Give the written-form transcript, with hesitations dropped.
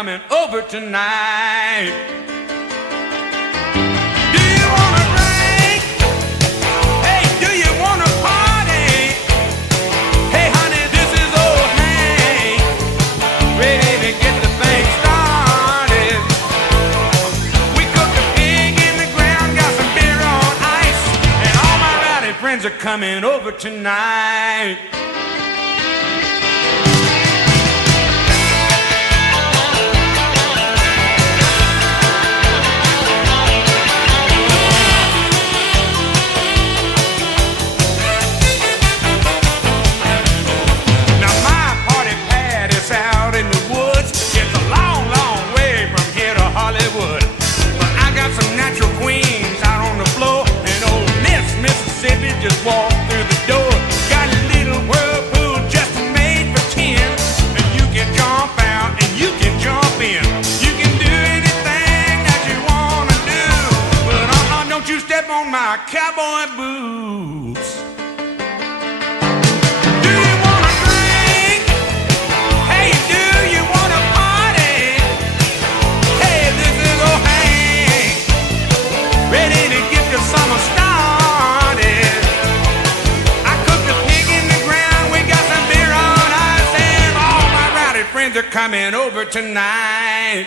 coming over tonight. Do you wanna drink? Hey, do you wanna party? Hey, honey, this is old Hank, ready to get the thing started. We cooked a pig in the ground, got some beer on ice, and all my rowdy friends are coming over tonight. Just walk through the door. Got a little whirlpool just made for 10. And you can jump out and you can jump in. You can do anything that you wanna do. But don't you step on my cowboy boots. Do you wanna drink? Hey, do you wanna party? Hey, this is old Hank, ready to get the summer started. Friends are coming over tonight.